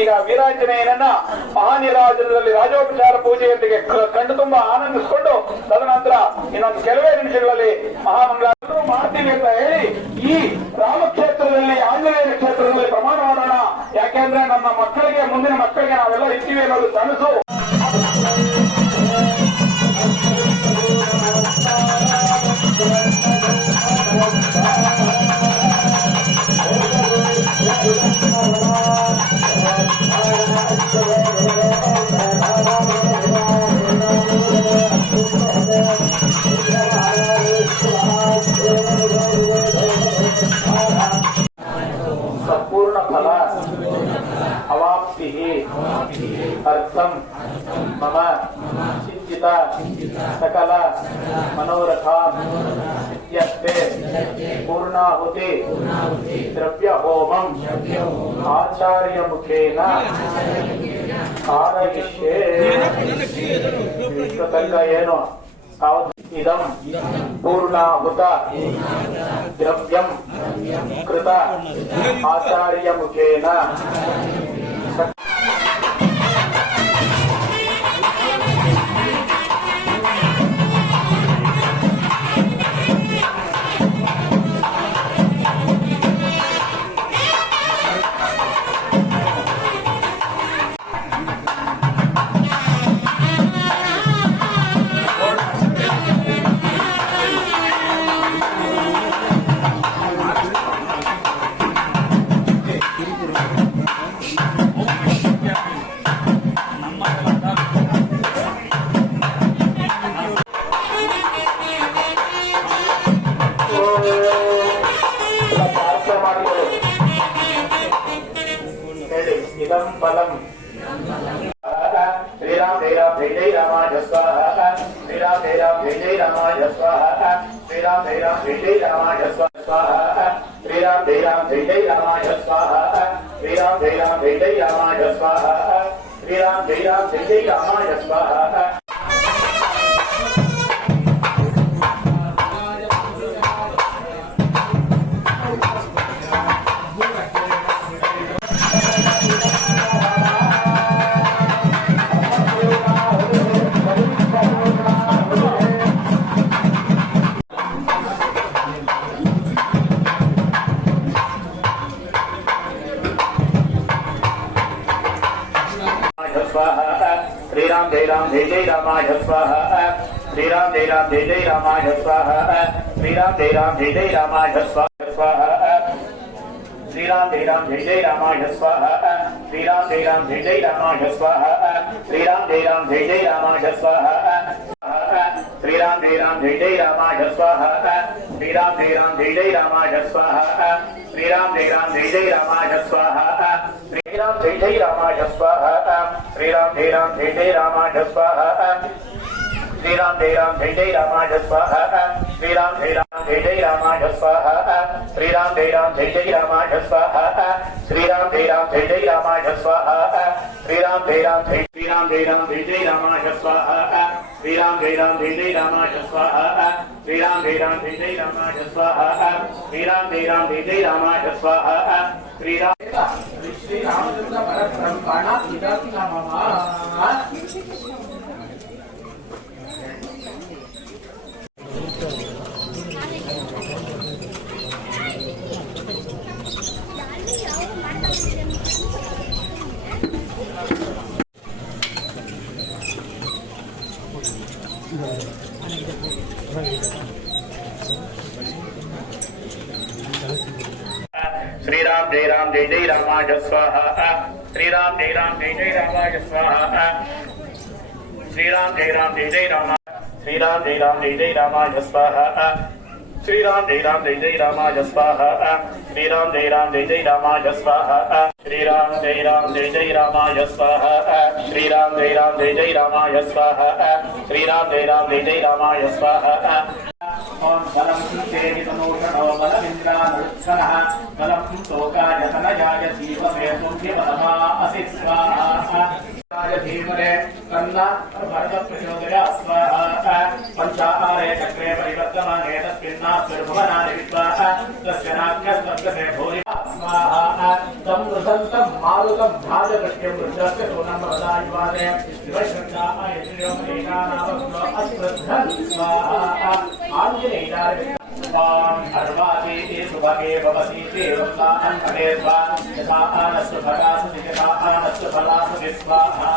ಈಗ ವೀರಾಂಜನೇಯನನ್ನ ಮಹಾನಿರಾಜನದಲ್ಲಿ ರಾಜೋಪಚಾರ ಪೂಜೆಯೊಂದಿಗೆ ಕಣ್ಣು ತುಂಬಾ ಆನಂದಿಸಿಕೊಂಡು ತದನಂತರ ಇನ್ನೊಂದು ಕೆಲವೇ ನಿಮಿಷಗಳಲ್ಲಿ ಮಹಾಮಂಗಳಾರರು ಮಾಡ್ತೀವಿ ಅಂತ ಹೇಳಿ ಈ ರಾಮಕ್ಷೇತ್ರದಲ್ಲಿ ಆಂಜನೇಯನ ಕ್ಷೇತ್ರದಲ್ಲಿ ಪ್ರಮಾಣ ಮಾಡೋಣ. ಯಾಕೆಂದ್ರೆ ನಮ್ಮ ಮಕ್ಕಳಿಗೆ ಮುಂದಿನ ಮಕ್ಕಳಿಗೆ ನಾವೆಲ್ಲ ಇರ್ತೀವಿ ಅನ್ನೋದು ಕನಸು. ಸಂಪೂರ್ಣ ಫಲ ಅವಾಪ್ತಿ ಅರ್ಥಂ ಮಮ ಚಿಂತಿತ ಸಕಲ ಮನೋರಥ ಇತ್ಯರ್थे ಪೂರ್ಣಾಹುತಿ ದ್ರವ್ಯ ಹೋಮಂ ಆಚಾರ್ಯ ಮುಖೇನ ಕಾರಯಿಷ್ಯೆ. ಇಷ್ಟು ತನಕ ಏನು ಇದಂ ಪೂರ್ಣಾಹುತ ದ್ರವ್ಯಂ ಕೃತ ಆಚಾರ್ಯ ಮುಖೇನ ಇದಂ ಫಲಂ ಶ್ರೀರಾಮ ಜಯ ರಾಮ ಜಯ ಜಯ ರಾಮ ಸ್ವಾಹ ಶ್ರೀರಾಮ ಜಯ ರಾಮ ಜಯ ಜಯ ರಾಮ ಸ್ವಾಹ ಶ್ರೀರಾಮ ಜಯ ರಾಮ ಜಯ ಜಯ ರಾಮ ಸ್ವಾಹ ಶ್ರೀರಾಮ ಜಯ ರಾಮ ಜಯ ಜಯ ರಾಮ ಸ್ವಾಹ ಶ್ರೀರಾಮ ಜಯ ರಾಮ ಜಯ ಜಯ ರಾಮ ಸ್ವಾಹ ಶ್ರೀರಾಮ ಜಯ ರಾಮ ಜಯ ಜಯ ರಾಮ ಸ್ವಾಹ. श्रीराम जय राम जय जय रामाय स्वाहा श्रीराम जय राम जय जय रामाय स्वाहा श्रीराम जय राम जय जय रामाय स्वाहा श्रीराम जय राम जय जय रामाय स्वाहा श्रीराम जय राम जय जय रामाय स्वाहा श्रीराम जय राम जय जय रामाय स्वाहा श्रीराम जय राम जय जय रामाय स्वाहा श्रीराम जय राम जय जय रामाय स्वाहा श्रीराम जय राम जय जय रामाय स्वाहा श्रीराम जय जय रामाय स्वाहा श्रीराम जय राम जय जय रामाय स्वाहा श्रीराम जय राम जय जय रामाय स्वाहा श्रीराम जय राम जय जय रामाय स्वाहा श्रीराम जय राम जय जय रामाय स्वाहा श्रीराम जय राम जय जय रामाय स्वाहा श्रीराम जय राम जय श्रीराम जय राम जय जय रामाय स्वाहा श्रीराम जय राम जय जय रामाय स्वाहा श्रीराम जय राम जय जय रामाय स्वाहा श्रीराम जय राम जय जय रामाय स्वाहा श्रीराम श्री रामचंद्र परब्रह्मण इदं नमः. श्रीराम जय राम जय जय रामाय स्वाहा श्रीराम जय राम जय जय रामाय स्वाहा श्रीराम जय राम जय जय राम श्रीराम जय राम जय जय रामाय स्वाहा श्रीराम जय राम जय जय रामाय स्वाहा श्रीराम जय राम जय जय रामाय स्वाहा श्रीराम जय राम जय जय रामाय स्वाहा श्रीराम जय राम जय जय रामाय स्वाहा श्रीराम जय राम जय जय रामाय स्वाहा ओम बलम चेतनोषणो बलमिन्द्रानुत्सनः बलम शोकाय तनयाय जीवसे पुण्यबलमा असि स्वाहा धीमरे कन्ना भरत प्रचोदया स्वाहा पंचाहारे चक्रे परिवर्तमाने तस्मिन्नास्तिर्भुवनानि विद्वाः तस्य नान्यस्तस्य भूरि स्वाहा तं वृषन्तं मारुतं भाजकृत्यं वृद्धस्य सोनं वदायुवादे शिवश्रद्धाय श्रियं एकानामग्नो अस्मृद्धं स्वाहा आञ्जनेयाय स्वाम अर्वादि सुभगे भवति देवता अन्ते स्वा यथा आनस्तु भगासु यथा आनस्तु भगासु स्वाहा